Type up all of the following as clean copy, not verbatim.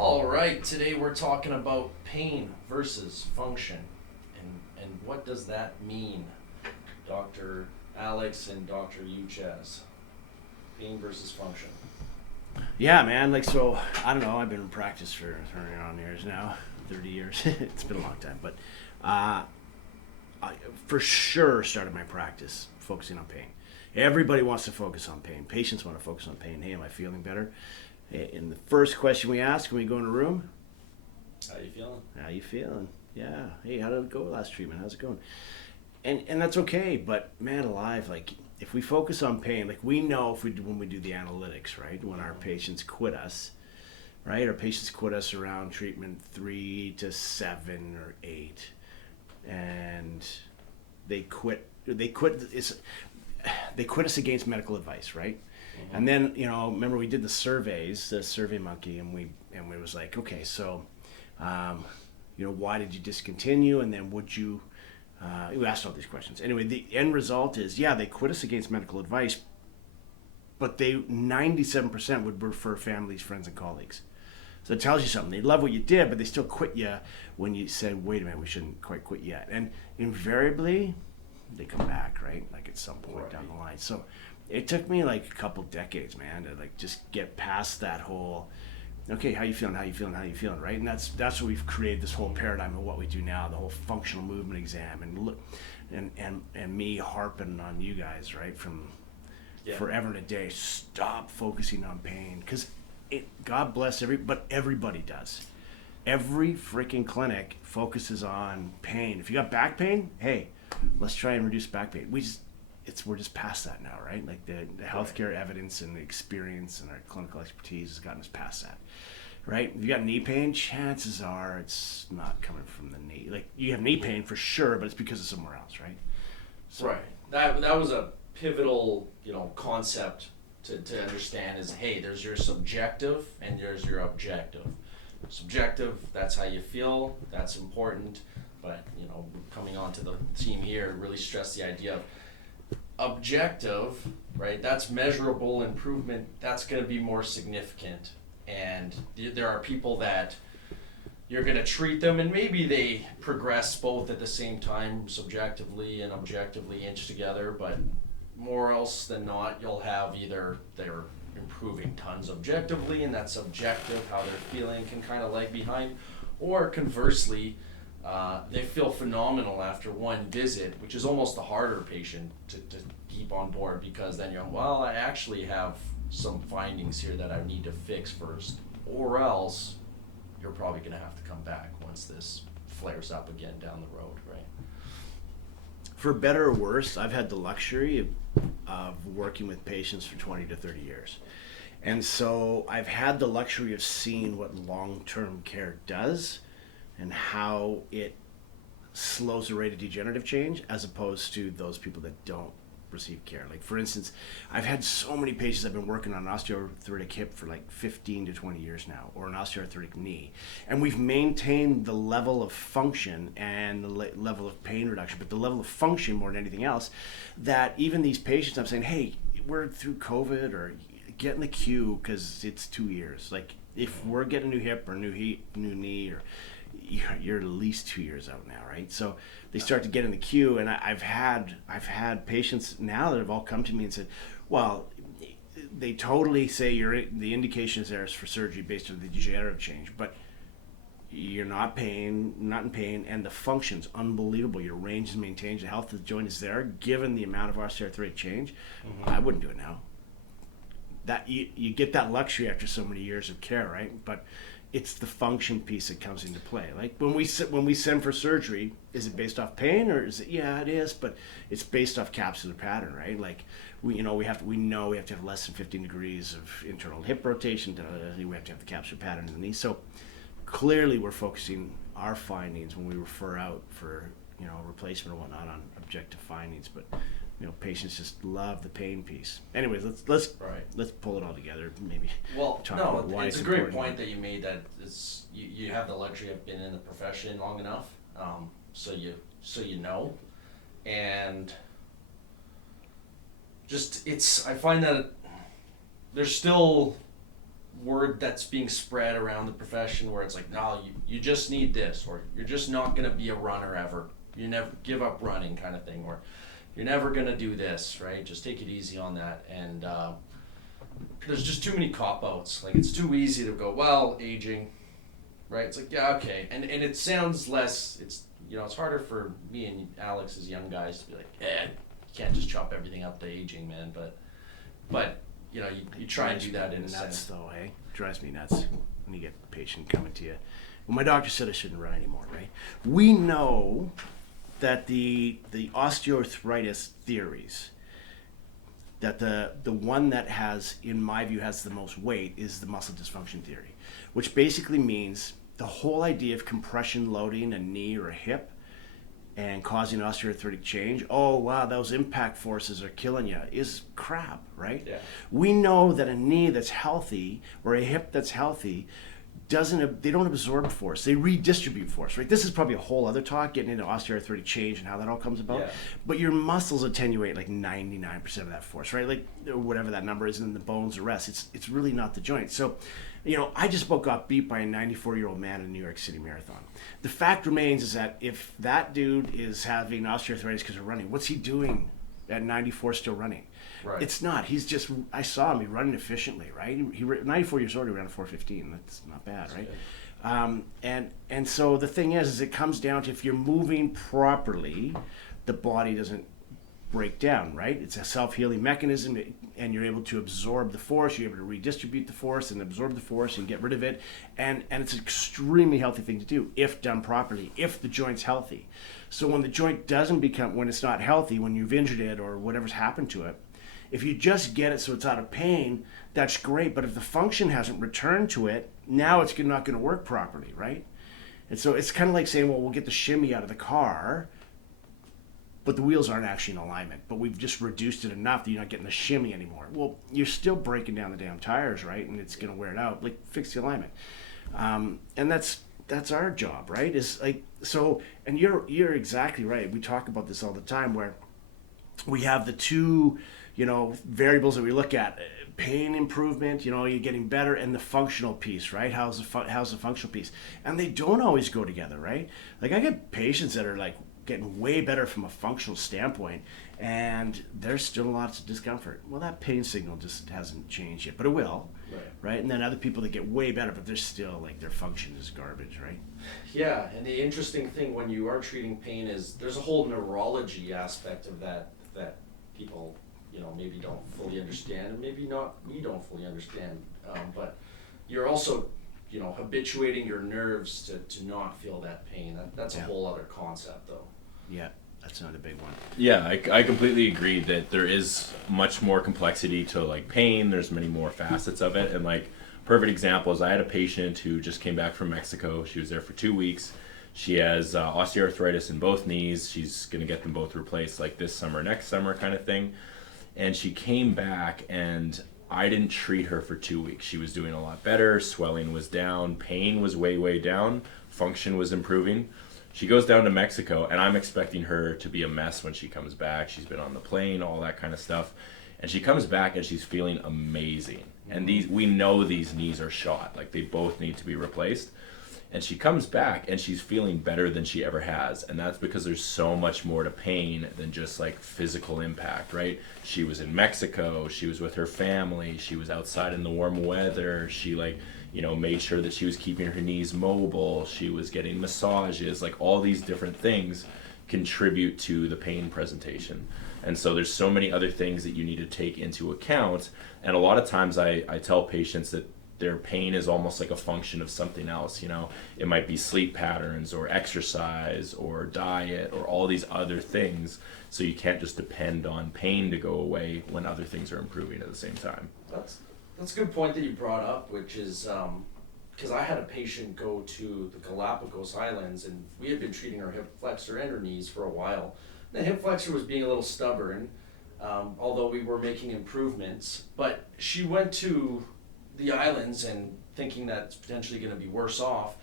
All right, today we're talking about pain versus function. And what does that mean, Dr. Alex and Dr. Uchacz? Pain versus function. Yeah, man. So I don't know. I've been in practice for 30 on years now, 30 years. It's been a long time, but I for sure started my practice focusing on pain. Everybody wants to focus on pain. Patients want to focus on pain. Hey, am I feeling better? And the first question we ask when we go in a room, How you feeling? how you feeling? Yeah. Hey, how did it go last treatment? How's it going? And that's okay, but man alive, like if we focus on pain, like we know if we when we do the analytics, right? When our patients quit us, right? Our patients quit us around treatment 3 to 7 or 8, and they quit. They quit us against medical advice, right? And then remember we did the surveys, the Survey Monkey, and we was like, okay, so, why did you discontinue, and then would you? We asked all these questions. Anyway, the end result is, yeah, they quit us against medical advice, but 97% would refer families, friends, and colleagues. So it tells you something. They love what you did, but they still quit you when you said, wait a minute, we shouldn't quite quit yet. And invariably, they come back, right? Like at some point down the line. So it took me like a couple decades, man, to like just get past that whole, okay, how you feeling, right? And that's what we've created, this whole paradigm of what we do now, the whole functional movement exam, and look, and me harping on you guys, right, from forever and a day. Stop focusing on pain, because God bless but everybody does. Every freaking clinic focuses on pain. If you got back pain, hey, let's try and reduce back pain. We're just past that now, right? Like the healthcare evidence and the experience and our clinical expertise has gotten us past that, right? If you got knee pain, chances are it's not coming from the knee. Like you have knee pain for sure, but it's because of somewhere else, right? So, right. That was a pivotal, concept to understand is, hey, there's your subjective and there's your objective. Subjective, that's how you feel, that's important, but, coming onto the team here, really stress the idea of objective, right? That's measurable improvement. That's going to be more significant. And there are people that you're going to treat them, and maybe they progress both at the same time, subjectively and objectively inched together. But more else than not, you'll have either they're improving tons objectively, and that's subjective, how they're feeling can kind of lag behind, or conversely, they feel phenomenal after one visit, which is almost the harder patient to keep on board, because then you're, well, I actually have some findings here that I need to fix first, or else you're probably going to have to come back once this flares up again down the road, right? For better or worse, I've had the luxury of working with patients for 20 to 30 years. And so I've had the luxury of seeing what long-term care does and how it slows the rate of degenerative change as opposed to those people that don't receive care. Like for instance, I've had so many patients. I've been working on an osteoarthritic hip for like 15 to 20 years now, or an osteoarthritic knee, and we've maintained the level of function and the level of pain reduction, but the level of function more than anything else, that even these patients, I'm saying, hey, we're through COVID, or get in the queue because it's 2 years. Like if we're getting a new hip or new knee, or you're at least 2 years out now, right? So they start to get in the queue, and I've had patients now that have all come to me and said, well, they totally say the indication is there is for surgery based on the degenerative change, but you're not in pain, and the function's unbelievable. Your range is maintained, the health of the joint is there, given the amount of osteoarthritic change. I wouldn't do it now. That you get that luxury after so many years of care, right? But it's the function piece that comes into play. Like when we send for surgery, is it based off pain, or is it? Yeah, it is, but it's based off capsular pattern, right? Like we have to have less than 15 degrees of internal hip rotation. We have to have the capsular pattern in the knee. So clearly, we're focusing our findings when we refer out for replacement or whatnot on objective findings, but patients just love the pain piece. Anyways, let's pull it all together. Maybe. Well, talk no, about why it's a great important. point that you made. That it's you have the luxury of being in the profession long enough, so you know, and just I find that there's still word that's being spread around the profession where it's like, no, you just need this, or you're just not going to be a runner ever. You never give up running kind of thing, or you're never going to do this, right? Just take it easy on that. And there's just too many cop-outs. Like, it's too easy to go, well, aging, right? It's like, yeah, okay. And it sounds less, it's, it's harder for me and Alex as young guys to be like, you can't just chop everything up to aging, man. But you try and do that in a sense. Though, hey? Drives me nuts when you get a patient coming to you. Well, my doctor said I shouldn't run anymore, right? We know that the osteoarthritis theories, that the one that has, in my view, has the most weight is the muscle dysfunction theory, which basically means the whole idea of compression loading a knee or a hip and causing osteoarthritic change, oh wow, those impact forces are killing you, is crap, right? Yeah. We know that a knee that's healthy or a hip that's healthy they don't absorb force, they redistribute force, right? This is probably a whole other talk, getting into osteoarthritic change and how that all comes about. Yeah. But your muscles attenuate like 99% of that force, right? Like whatever that number is, and then the bones rest. It's really not the joint. So, I just got beat by a 94-year-old man in the New York City Marathon. The fact remains is that if that dude is having osteoarthritis because of running, what's he doing at 94 still running? Right. It's not. He's just, I saw him, he running efficiently, right? He 94 years old, he ran a 4:15. That's not bad, right? And so the thing is it comes down to, if you're moving properly, the body doesn't break down, right? It's a self-healing mechanism, and you're able to absorb the force, you're able to redistribute the force and absorb the force and get rid of it. And it's an extremely healthy thing to do if done properly, if the joint's healthy. So when the joint when it's not healthy, when you've injured it or whatever's happened to it, if you just get it so it's out of pain, that's great. But if the function hasn't returned to it, now it's not going to work properly, right? And so it's kind of like saying, well, we'll get the shimmy out of the car, but the wheels aren't actually in alignment. But we've just reduced it enough that you're not getting the shimmy anymore. Well, you're still breaking down the damn tires, right? And it's going to wear it out. Like, fix the alignment. And that's our job, right? Is like, so, and you're exactly right. We talk about this all the time, where we have the two variables that we look at: pain improvement, you're getting better, and the functional piece, right? How's the functional piece? And they don't always go together, right? Like, I get patients that are like getting way better from a functional standpoint, and there's still lots of discomfort. Well, that pain signal just hasn't changed yet, but it will, right? And then other people that get way better, but they're still like, their function is garbage, right? Yeah, and the interesting thing when you are treating pain is there's a whole neurology aspect of that people maybe don't fully understand, and maybe not, we don't fully understand, but you're also habituating your nerves to not feel that pain. That's a whole other concept, though. Yeah, that's another big one. Yeah, I completely agree that there is much more complexity to like pain. There's many more facets of it, and like, perfect example is I had a patient who just came back from Mexico. She was there for 2 weeks. She has osteoarthritis in both knees. She's gonna get them both replaced like this summer, next summer kind of thing. And she came back, and I didn't treat her for 2 weeks. She was doing a lot better. Swelling was down. Pain was way down. Function was improving. She goes down to Mexico, and I'm expecting her to be a mess when she comes back. She's been on the plane, all that kind of stuff. And she comes back, and she's feeling amazing. And we know these knees are shot. Like, they both need to be replaced. And she comes back, and she's feeling better than she ever has. And that's because there's so much more to pain than just like physical impact, right? She was in Mexico, she was with her family, she was outside in the warm weather, she made sure that she was keeping her knees mobile, she was getting massages, like all these different things contribute to the pain presentation. And so there's so many other things that you need to take into account. And a lot of times I tell patients that their pain is almost like a function of something else. It might be sleep patterns or exercise or diet or all these other things. So you can't just depend on pain to go away when other things are improving at the same time. That's a good point that you brought up, which is because I had a patient go to the Galapagos Islands, and we had been treating her hip flexor and her knees for a while. The hip flexor was being a little stubborn, although we were making improvements. But she went to the islands and thinking that it's potentially going to be worse off,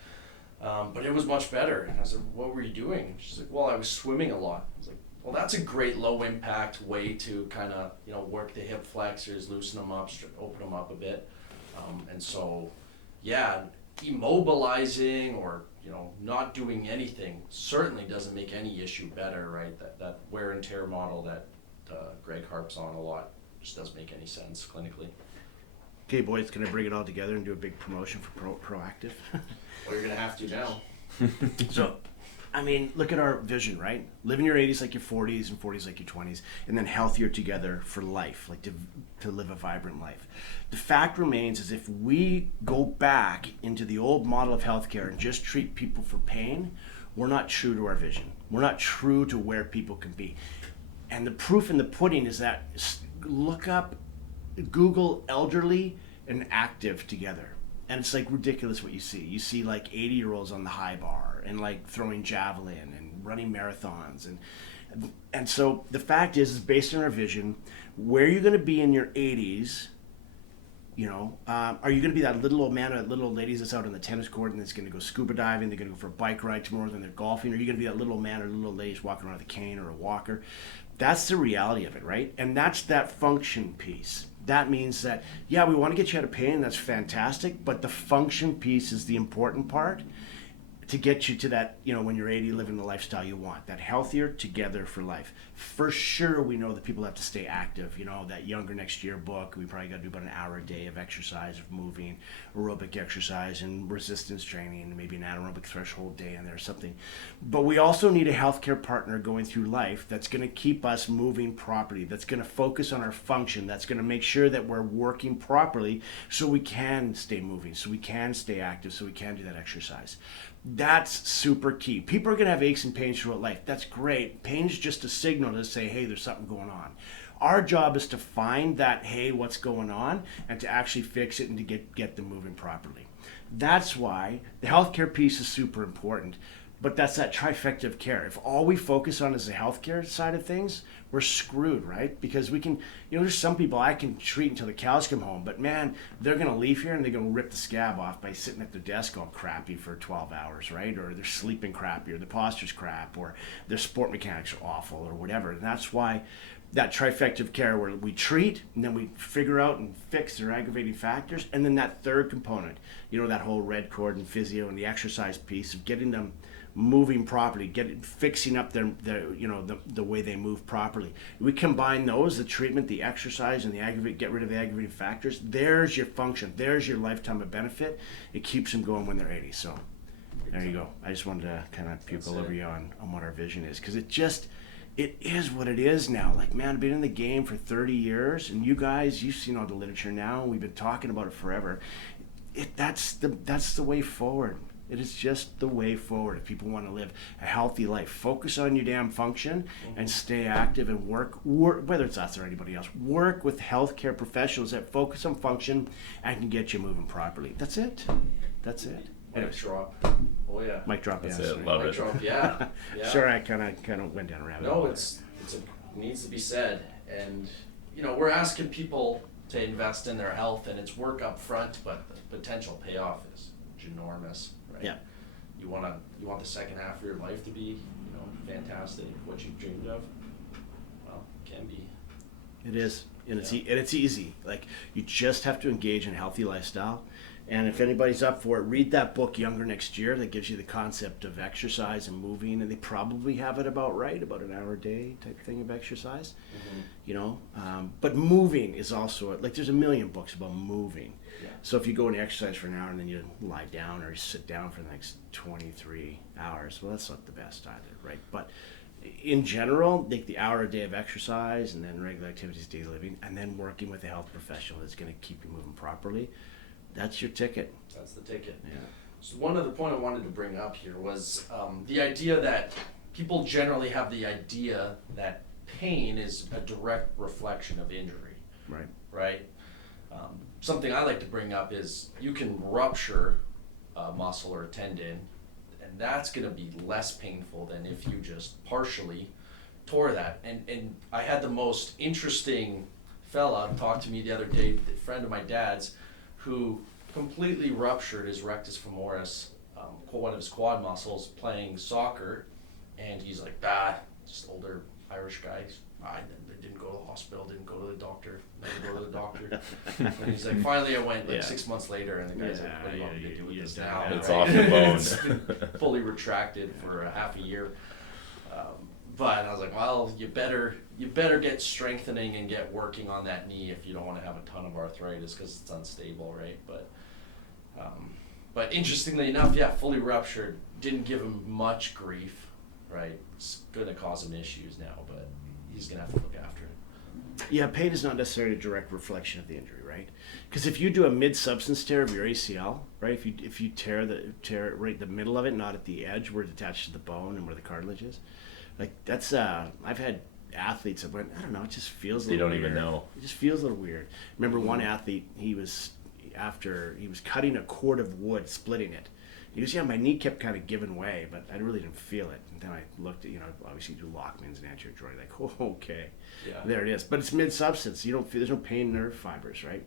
but it was much better. And I said, what were you doing? She's like, well, I was swimming a lot. I was like, well, that's a great low impact way to kind of work the hip flexors, loosen them up, open them up a bit. And so, yeah, immobilizing or, not doing anything certainly doesn't make any issue better, right? That wear and tear model that Greg harps on a lot just doesn't make any sense clinically. Okay, boys, can I bring it all together and do a big promotion for Proactive? Well, you're gonna have to now. So, I mean, look at our vision, right? Live in your 80s like your 40s and 40s like your 20s, and then healthier together for life, like to live a vibrant life. The fact remains is if we go back into the old model of healthcare and just treat people for pain, we're not true to our vision. We're not true to where people can be. And the proof in the pudding is that look up, Google elderly and active together. And it's like ridiculous what you see. You see like 80-year-olds on the high bar and like throwing javelin and running marathons. And so the fact is based on our vision, where you're going to be in your 80s, are you going to be that little old man or that little old lady that's out on the tennis court and that's going to go scuba diving, they're going to go for a bike ride tomorrow, then they're golfing? Or are you going to be that little old man or little old lady that's walking around with a cane or a walker? That's the reality of it, right? And that's that function piece. That means that, yeah, we want to get you out of pain, that's fantastic, but the function piece is the important part to get you to that, when you're 80, living the lifestyle you want, that healthier together for life. For sure, we know that people have to stay active. That Younger Next Year book, we probably got to do about an hour a day of exercise, of moving, aerobic exercise, and resistance training, maybe an anaerobic threshold day in there or something. But we also need a healthcare partner going through life that's going to keep us moving properly, that's going to focus on our function, that's going to make sure that we're working properly so we can stay moving, so we can stay active, so we can do that exercise. That's super key. People are going to have aches and pains throughout life. That's great. Pain's just a signal to say, hey, there's something going on. Our job is to find that, hey, what's going on, and to actually fix it and to get them moving properly. That's why the healthcare piece is super important. But that's that trifecta of care. If all we focus on is the healthcare side of things, we're screwed, right? Because we can, there's some people I can treat until the cows come home, but man, they're going to leave here and they're going to rip the scab off by sitting at their desk all crappy for 12 hours, right? Or they're sleeping crappy, or the posture's crap, or their sport mechanics are awful, or whatever. And that's why that trifecta of care where we treat and then we figure out and fix their aggravating factors. And then that third component, that whole red cord and physio and the exercise piece of getting them moving properly, fixing up their the way they move properly. We combine those, the treatment, the exercise, and get rid of the aggravating factors. There's your function. There's your lifetime of benefit. It keeps them going when they're 80. So there you go. I just wanted to kind of puke all over you on what our vision is, because it is what it is now. Like, man, I've been in the game for 30 years, and you guys, you've seen all the literature now, and we've been talking about it forever. That's the way forward. It is just the way forward if people want to live a healthy life. Focus on your damn function and stay active and work, whether it's us or anybody else, work with healthcare professionals that focus on function and can get you moving properly. That's it. Mic drop. Oh yeah. Mic drop. That's yeah, it. Love Mic it. drop. Yeah. Yeah. Sorry, I kind of went down a rabbit hole. No, it needs to be said, and we're asking people to invest in their health, and it's work up front, but the potential payoff is ginormous. Right? Yeah. You want the second half of your life to be, fantastic, what you've dreamed of. Well, it can be. It is, and it's easy. Like, you just have to engage in a healthy lifestyle. And if anybody's up for it, read that book, Younger Next Year, that gives you the concept of exercise and moving, and they probably have it about an hour a day type thing of exercise. Mm-hmm. But moving is also, like, there's a million books about moving. Yeah. So if you go and exercise for an hour and then you lie down or you sit down for the next 23 hours, well, that's not the best either, right? But in general, like the hour a day of exercise and then regular activities, daily living, and then working with a health professional that's going to keep you moving properly, that's your ticket. That's the ticket. Yeah. So one other point I wanted to bring up here was the idea that people generally have the idea that pain is a direct reflection of injury. Right. Right? Something I like to bring up is you can rupture a muscle or a tendon, and that's going to be less painful than if you just partially tore that. And I had the most interesting fella talk to me the other day, a friend of my dad's, who completely ruptured his rectus femoris, one of his quad muscles, playing soccer, and he's like, just older Irish guy, he's I didn't go to the hospital, didn't go to the doctor, never go to the doctor. And he's like, finally I went like 6 months later, and the guy's like, what do you want me to do with this now? It's off the bone. It's been fully retracted for a half a year. But I was like, well, you better get strengthening and get working on that knee if you don't want to have a ton of arthritis, because it's unstable, right? But interestingly enough, yeah, fully ruptured. Didn't give him much grief, right? It's going to cause him issues now, but he's going to have to look after it. Yeah, pain is not necessarily a direct reflection of the injury, right? Because if you do a mid-substance tear of your ACL, right? If you tear right the middle of it, not at the edge where it's attached to the bone and where the cartilage is, like that's I've had athletes that went, I don't know, it just feels a little weird. They don't even know. It just feels a little weird. Remember one athlete, he was cutting a cord of wood, splitting it. He goes, yeah, my knee kept kind of giving way, but I really didn't feel it. And then I looked at, obviously do Lockman's and anterior joint, like, oh, okay, there it is. But it's mid-substance. You don't feel, there's no pain in nerve fibers, right,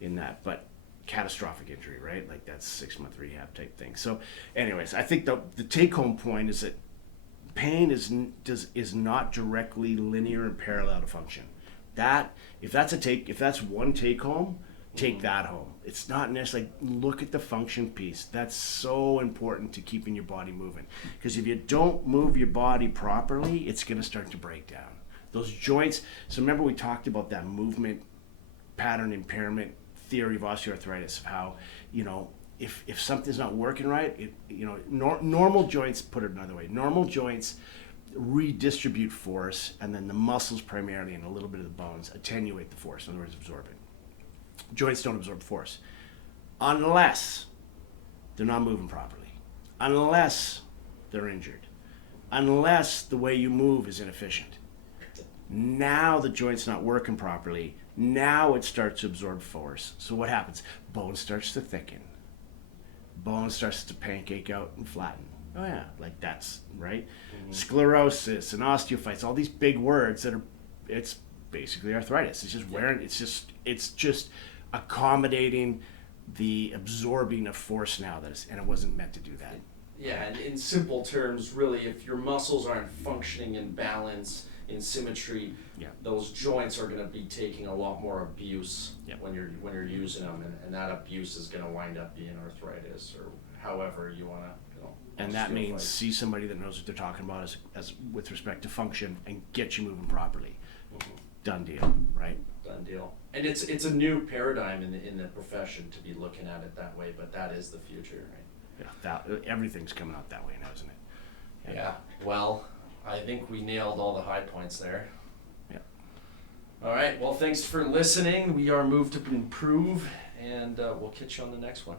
in that. But catastrophic injury, right? Like that's 6-month rehab type thing. So, anyways, I think the take-home point is that pain is not directly linear and parallel to function. That if that's one take-home. Take that home. It's not necessarily, look at the function piece. That's so important to keeping your body moving. Because if you don't move your body properly, it's going to start to break down. Those joints, so remember we talked about that movement pattern impairment theory of osteoarthritis, of how, if something's not working right, normal joints, put it another way, normal joints redistribute force, and then the muscles primarily and a little bit of the bones attenuate the force, in other words, absorb it. Joints don't absorb force unless they're not moving properly, unless they're injured, unless the way you move is inefficient. Now the joint's not working properly. Now it starts to absorb force. So what happens? Bone starts to thicken. Bone starts to pancake out and flatten. Oh yeah, like that's right. Mm-hmm. Sclerosis and osteophytes, all these big words that are, it's basically arthritis. It's just wearing. It's just accommodating the absorbing of force now and it wasn't meant to do that. Yeah, and in simple terms, really, if your muscles aren't functioning in balance, in symmetry, those joints are going to be taking a lot more abuse when you're using them, and that abuse is going to wind up being arthritis or however you want to. And that means see somebody that knows what they're talking about as with respect to function and get you moving properly. Mm-hmm. Done deal, right? Done deal. And it's a new paradigm in the profession to be looking at it that way, but that is the future, right? Yeah, everything's coming out that way now, isn't it? Yeah. Well, I think we nailed all the high points there. Yeah. All right. Well, thanks for listening. We are moved to improve, and we'll catch you on the next one.